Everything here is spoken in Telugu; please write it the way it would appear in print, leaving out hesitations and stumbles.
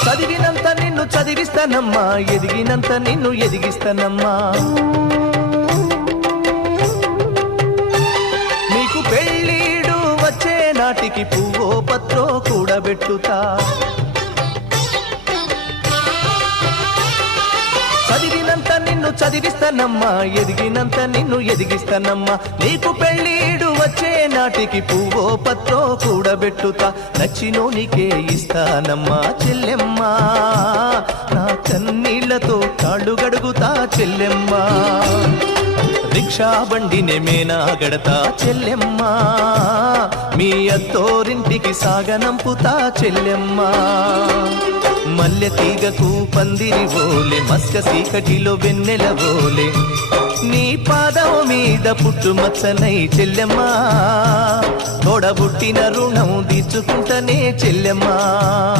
చదివినంత నిన్ను చదివిస్తానమ్మా, ఎదిగినంత నిన్ను ఎదిగిస్తానమ్మా. నీకు పెళ్ళీడు వచ్చే నాటికి పువ్వో పత్రో కూడబెట్టుతా. చదివినంత నిన్ను చదివిస్తానమ్మా, ఎదిగినంత నిన్ను ఎదిగిస్తానమ్మా. నీకు పెళ్ళీడు వచ్చే నాటికి పువ్వో పత్రో కూడబెట్టుతా. నచ్చినోనికే ఇస్తానమ్మా చెల్లెమ్మా, నా కన్నీళ్లతో కాళ్ళు గడుగుతా చెల్లెమ్మా. రిక్షా బండినే మేనా గడతా చెల్లెమ్మా, మీ అత్తోరింటికి సాగనంపుతా చెల్లెమ్మా. మల్లె తీగకు పందిరి ఓలే, మస్క సీకటిలో వెన్నెల ఓలే, నీ పాదం మీద పుట్టుమచ్చనై చెల్లెమ్మా. తోడబుట్టిన రుణం తీర్చుకుంటనే చెల్లెమ్మా.